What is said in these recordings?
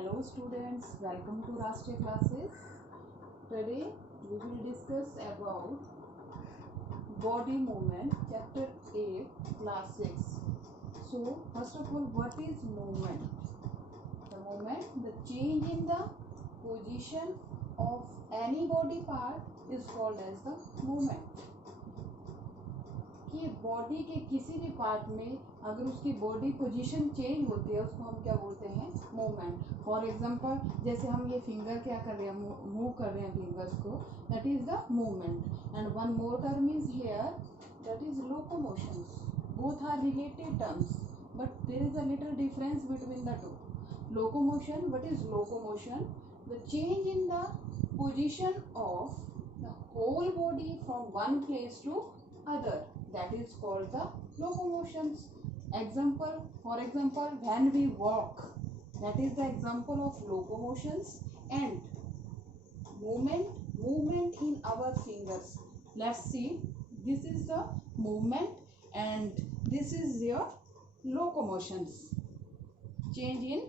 Hello students, welcome to Rashtriya classes. Today we will discuss about body movement, chapter 8, class 6. So first of all, what is movement? The movement, the change in the position of any body part is called as the movement. कि बॉडी के किसी भी पार्ट में अगर उसकी body position change होती है उसको हम क्या बोलते हैं, मूवमेंट. फॉर एग्जांपल जैसे हम ये फिंगर क्या कर रहे हैं, मूव कर रहे हैं फिंगर्स को, that is the movement. And one more term is here, that is locomotions. Both are related terms but there is a little difference between the two. Locomotion, what is locomotion? The change in the position of the whole body from one place to other, that is called the locomotions. Example, for example, when we walk, that is the example of locomotions. And movement in our fingers. Let's see, this is the movement and this is your locomotions. Change in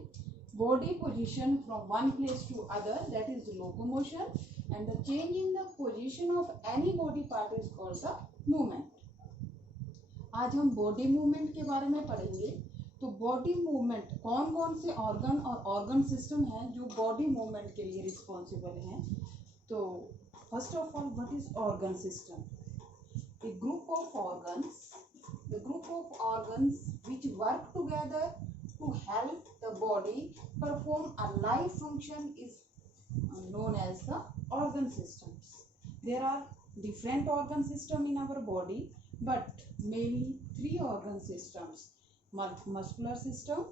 body position from one place to other, that is locomotion. And the change in the position of any body part is called the movement. आज हम body movement के बारे में पढ़ेंगे. तो body movement कौन कौन से ऑर्गन और ऑर्गन सिस्टम हैं जो बॉडी मूवमेंट के लिए रिस्पॉन्सिबल हैं. तो first of all, what is organ system? A group of organs, the group of organs which work together to help the body perform a life function is known as the organ systems. There are different organ system in our body, but mainly three organ systems: muscular system,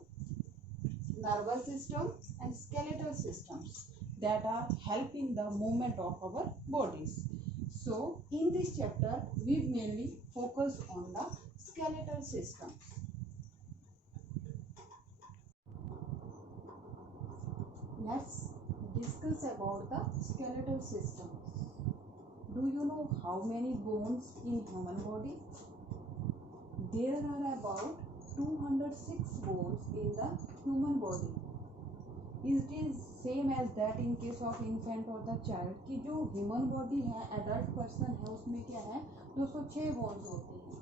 nervous system and skeletal systems that are helping the movement of our bodies. So in this chapter we mainly focus on the skeletal systems. Let's discuss about the skeletal systems. Do you know how many bones in human body? There are about 206 bones in the human body. It is same as that in case of infant or the child कि जो human body है, adult person है, उसमें क्या है, 206 bones होते हैं.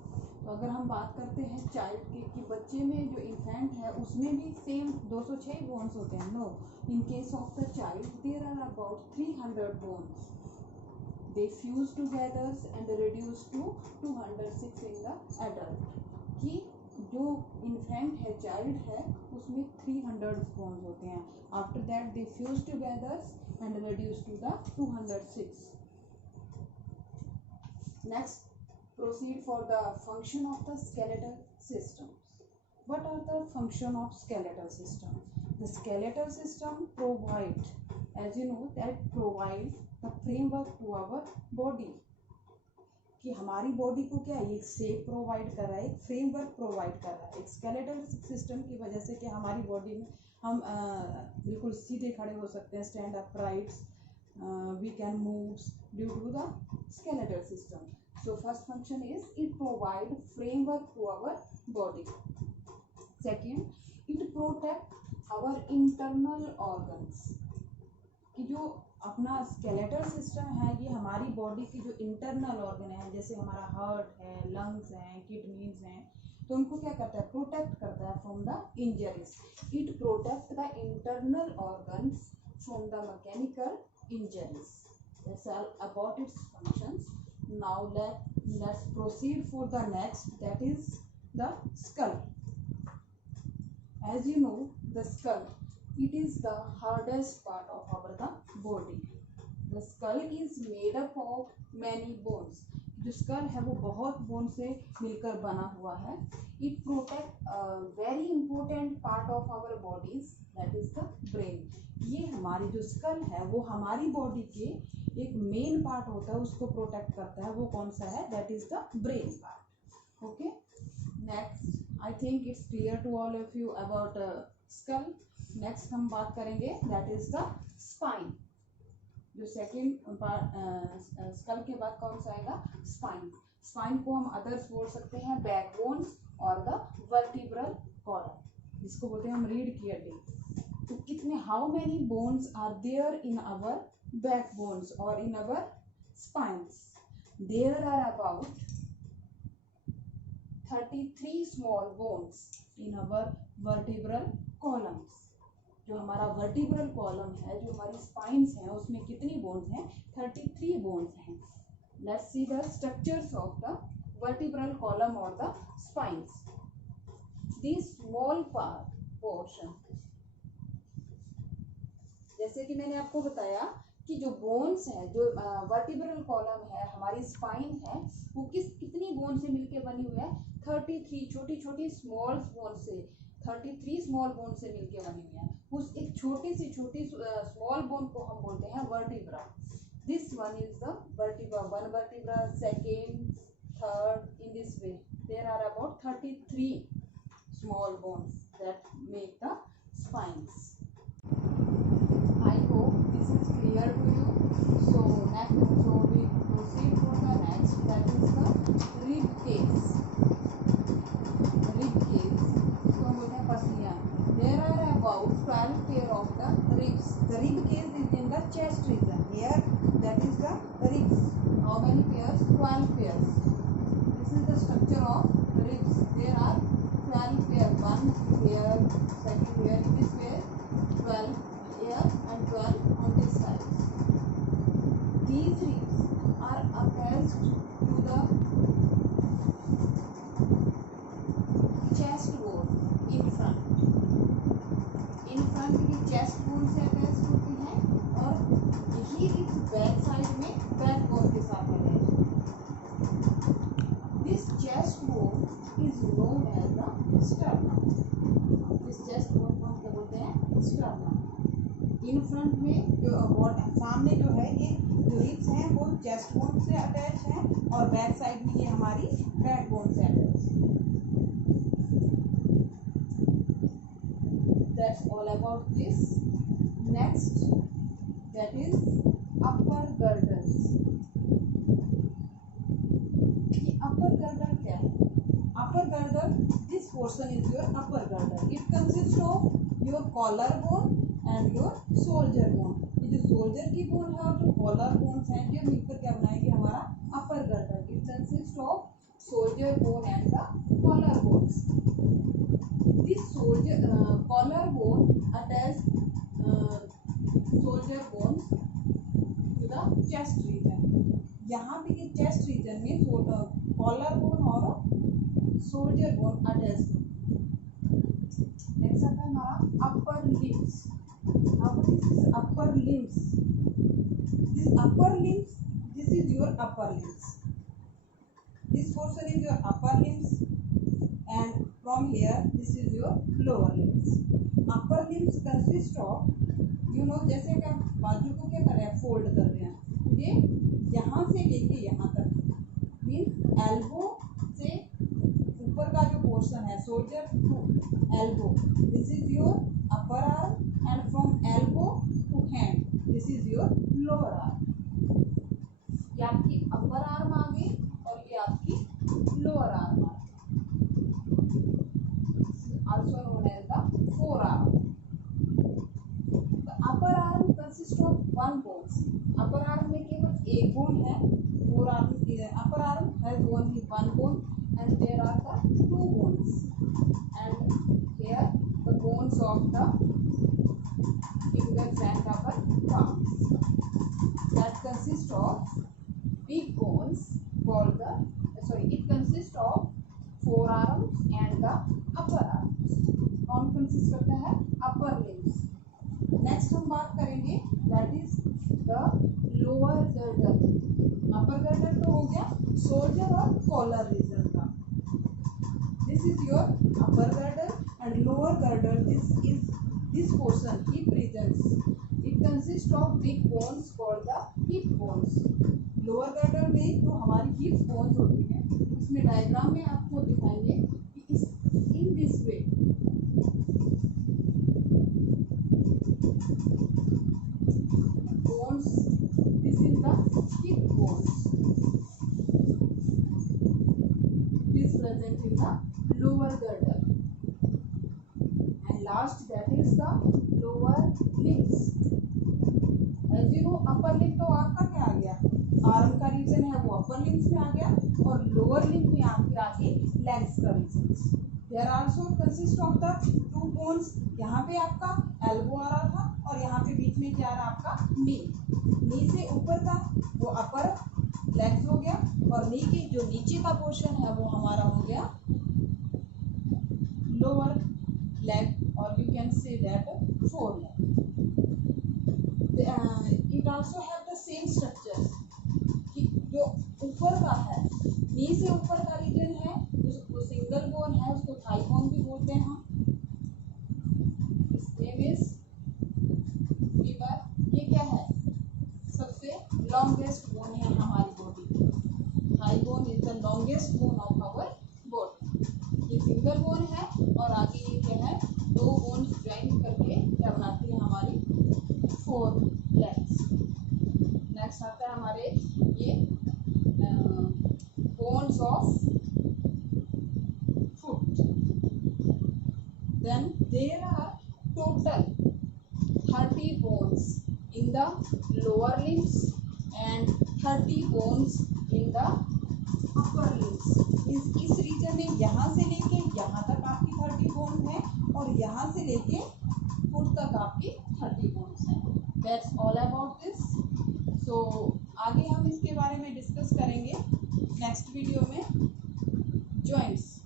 तो अगर हम बात करते हैं चाइल्ड की कि बच्चे में जो इन्फेंट है उसमें भी सेम 206 बोन्स होते हैं. No, in case of the child there are about 300 bones. They fuse together and reduce to 206 in the adult. कि जो इन्फेंट है, चाइल्ड है, उसमें 300 बोन्स होते हैं. After that they fuse together and reduce to the 206. Next, proceed for the function of the skeletal system. What are the function of skeletal system? The skeletal system provide, as you know, that provide the framework to our body. कि हमारी बॉडी को क्या है, एक shape provide कर रहा है, एक फ्रेमवर्क प्रोवाइड कर रहा है. एक स्केलेटल सिस्टम की वजह से कि हमारी बॉडी में हम बिल्कुल सीधे खड़े हो सकते हैं, stand uprights, we can move due to the skeletal system. So first function is it provide framework to our body. Second, it protect our internal organs. कि जो अपना स्केलेटल सिस्टम है ये हमारी बॉडी की जो इंटरनल ऑर्गन है, जैसे हमारा हार्ट है, लंग्स हैं, किडनीज हैं, तो उनको क्या करता है, प्रोटेक्ट करता है from the injuries. It protect the internal organs from the mechanical injuries. That's all about it's functions. Now let's proceed for the next, that is the skull. As you know, the skull, it is the hardest part of our body. The skull is made up of many bones. जो skull है वो बहुत बोन से मिलकर बना हुआ है. It protect a very important part of our bodies, that is the brain. ये हमारी जो skull है वो हमारी बॉडी के एक मेन पार्ट होता है, उसको प्रोटेक्ट करता है. वो कौन सा है, that is the brain part. Okay. Next, I think it's clear to all of you about skull. Next हम बात करेंगे, that is the spine. जो सेकेंड स्कल के बाद कौन सा आएगा, स्पाइन. स्पाइन को हम अदर्स बोल सकते हैं बैकबोन और द वर्टिब्रल कॉलम, जिसको बोलते हैं हम रीढ़ की हड्डी. तो कितने, how many bones are there in our backbones और in our spines? There are about 33 small bones in our vertebral columns. जो हमारा वर्टिब्रल कॉलम है, जो हमारी स्पाइन्स हैं, उसमें कितनी बोन्स हैं? 33 बोन्स हैं। Let's see the structures of the vertebral column और the spines. This small portion, जैसे कि मैंने आपको बताया कि जो बोन्स है, जो वर्टिब्रल कॉलम है, हमारी स्पाइन है, वो कितनी बोन से मिलकर बनी हुई है? 33 छोटी छोटी स्मॉल बोन से, 33 स्मॉल बोन से मिलकर बनी हुई है। उस एक छोटी सी स्मॉल बोन को हम बोलते हैं vertebra. This one is the vertebra, one vertebra, second, third, in this way there are about 33 small bones that make the spines. I hope this is clear to you. So we proceed for the next, that is the rib cage. Rib cage, so बोलते हैं पसलियाँ. There are about 12 pair of the ribs. The rib cage is in the chest region. Here, that is the ribs. How many pairs? 12 pairs. This is the structure of ribs. There are 12 pair, one pair, second pair, this pair, 12 here and 12 on this side. These ribs are attached to the chest bone in front. In front की chest bone से attached होती है और यही ribs back side में back bone के साथ attached. This chest bone is known as the sternum. इस चेस्ट बोन को हम क्या बोलते हैं? स्टर्नम. इन फ्रंट में जो सामने जो है, ये जो रिब्स हैं वो चेस्ट बोन से अटैच हैं और बैक साइड में ये हमारी बैक बोन से अटैच है. That's all about this. Next, that is upper girdles. ये upper girdle क्या है? Upper girdle, this portion is your upper girdle. It consists of your collar bone and your shoulder bone. ये जो shoulder की bone है और जो collar bones हैं, ये मिलकर क्या बनाएंगे हमारा upper girdle. It consists of shoulder bone and the collar bones. This collar bone attached shoulder bones to the chest region. यहाँ पे ये chest region में collar bone और shoulder bone attached. Next आता है हमारा upper limbs. Now this is upper limbs. This upper limbs, this is your upper limbs. This portion is your upper limbs, and from here this is your lower limbs. Upper limbs consist of, जैसे कि आप बाजू को क्या कर रहे हैं? फोल्ड कर रहे हैं. ये यहाँ से लेके यहाँ तक, मीन्स एल्बो से ऊपर का जो पोर्शन है, shoulder to elbow, this is your upper arm, and from elbow to hand this is your lower arm. ये आपकी अपर आर्म आ गई और ये आपकी लोअर आर्म आ गई. Also known as the forearm. The upper arm consist of one bones. Upper arm में केवल एक बोन है. Forearm, upper arm has only one bone and there are the two bones, and here the bones of the fingers and our palms, that consist of big bones called it consists of forearms and the upper arms. कौन consist करता है? upper limbs. Next हम बात करेंगे, that is the lower girdle. upper girdle तो हो गया shoulder और collar region. This is your upper girdle, and lower girdle, this portion, hip regions. It consists of big bones called the hip bones. Lower girdle में जो हमारी hip bones होती हैं, इसमें डायग्राम में आपको दिखाएंगे कि in this way bones. This is the hip bones. It is present in the lower girdle. And last, that is the lower limbs. As you know upper limb तो आपका क्या आ गया, आर्म का रीजन है वो अपर लिम्स में आ गया, और लोअर लिम्ब में आपके आगे लेग्स का region. There also consist of the two bones. यहाँ पे आपका एल्बो आ रहा था और यहाँ पे बीच में क्या आ रहा आपका नी। नी से ऊपर का वो अपर लेग्स हो गया, और नी की जो नीचे का पोर्शन है वो हमारा हो गया लोअर लेग, और you can say that four leg. It also have the same structure कि जो ऊपर का है, नी से ऊपर का रीजन है उसको सिंगल बोन है, उसको थाई बोन भी बोलते हैं हम। Name is femur. ये क्या है, सबसे लॉन्गेस्ट बोन है हमारी बॉडी की। Thigh bone is the longest bone of our body. ये सिंगल बोन है, और आगे ये क्या है, दो बोन्स ज्वाइन करके क्या बनाती है हमारी फोर लेग्स। नेक्स्ट आता है हमारे ये bones of foot. Then there are total 30 bones in the lower limbs and 30 bones in the upper limbs। इस रीजन में यहाँ से लेके यहाँ तक आपकी 30 बोन है, और यहाँ से लेके फुट तक आपकी 30 बोन्स हैं। That's all about this. So आगे हम इसके बारे में डिस्कस करेंगे नेक्स्ट वीडियो में। जॉइंट्स